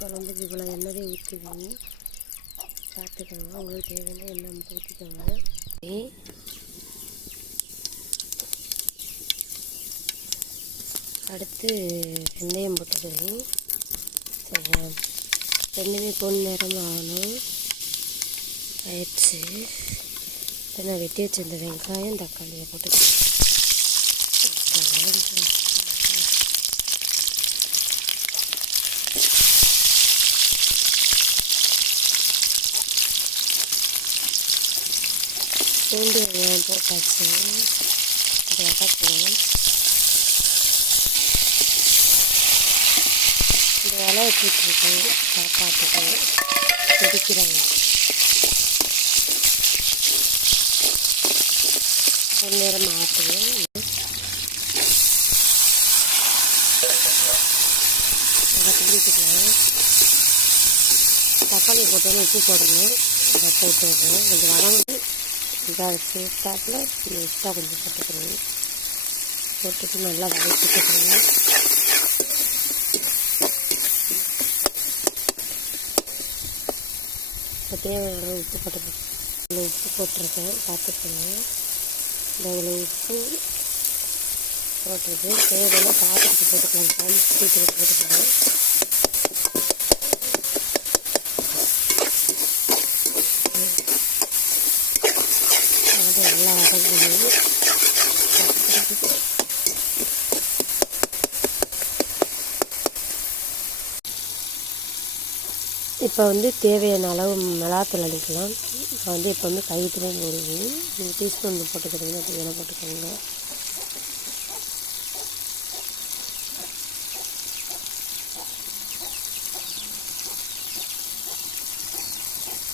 குழம்புக்கு இவ்வளோ எண்ணெய் ஊற்றுவி பார்த்துக்கோங்க. உங்களுக்கு தேவையான எண்ணெய் மட்டும் ஊற்றிக்கோங்க. அடுத்து வெந்தயம் போட்டுக்கிறேன். சரியா, ரெண்டுமே பொன் நேரம் ஆகணும். ஆயிடுச்சு. இப்போ நான் வெட்டி வச்சிருந்த வெங்காயம் தக்காளியை போட்டுக்கிறேன். பூண்டு வெங்காயம் போட்டாச்சு. இதை வதக்குவோம். இந்த இலை வச்சுட்ருக்கேன் சாப்பாட்டுக்கு கொதிக்கிறாங்க. ஒரு நேரம் ஆட்டுவேன். அதை கிண்டிக்கலாம். தக்காளி போட்டோன்னு உப்பு போடணும். அதை போட்டு விடுறேன். கொஞ்சம் வதங்க இதாக சேர்த்தாப்புல எக்ஸ்ட்ரா கொஞ்சம் போட்டுக்கிறேன். போட்டுட்டு நல்லா வதக்கிட்டுக்கிறேன். இப்போ தேவையான உப்பு போட்டிருக்கேன். பார்த்துக்கோங்க. இதில் உப்பு போட்டுருக்கு. தேவையான பாத்திரத்துக்கு போட்டுக்கலாம். வீட்டுக்கு போட்டுக்கலாம். அது நல்லா வதங்கணும். இப்போ தேவையான அளவு மிளகாத்தூள் அடிக்கலாம். நான் இப்போ கைத்துலேயும் போடுவேன். நீங்கள் டீஸ்பூன் போட்டுக்கிறீங்க, அப்படி வேணால் போட்டுக்கோங்க.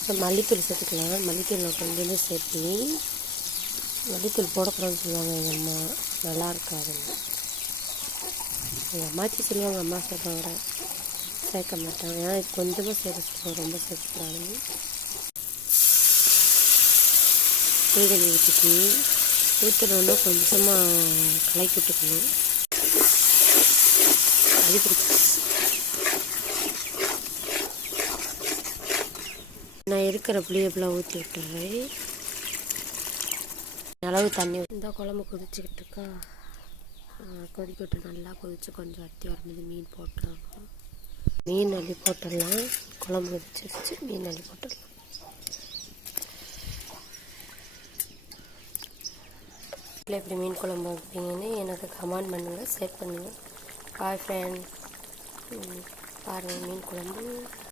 இப்போ மல்லித்தூள் சேர்த்துக்கலாம். மல்லித்தூள் நான் கொஞ்சம் சேர்ப்பேன். மல்லித்தூள் போடக்கூடாதுன்னு சொல்லுவாங்க எங்கள் அம்மா. நல்லா இருக்காதுங்க. எங்கள் அம்மாச்சி சொல்லுவாங்க, அம்மா சொல்கிறவரை சேர்க்க மாட்டாங்க. ஏன்னா கொஞ்சமாக சேர்க்க சொல்லுவோம், ரொம்ப சேர்க்கக்கூடாதுன்னு. புளிதண்ணி ஊற்றிட்டு ஊற்றுறோன்னா கொஞ்சமாக கலக்கி விட்டுக்கணும். அது பிடிச்சி நான் இருக்கிற புளியப்பெல்லாம் ஊற்றி விட்டுறேன். அளவு தண்ணி இந்த குழம்பு கொதிச்சுக்கிட்டு இருக்கா. கொதிக்கட்டு நல்லா கொதிச்சு கொஞ்சம் அத்தி வரணுது. மீன் போட்டுடலாம். மீன் அள்ளி போட்டுடலாம். குழம்பு கொதிச்சிருச்சு. மீன் அள்ளி போட்டுடலாம். இல்லை எப்படி மீன் குழம்பு வைப்பீங்கன்னு எனக்கு கமெண்ட் பண்ணுங்கள், ஷேர் பண்ணுங்கள். பாய் ஃப்ரெண்ட். பாருங்கள் மீன் குழம்பு.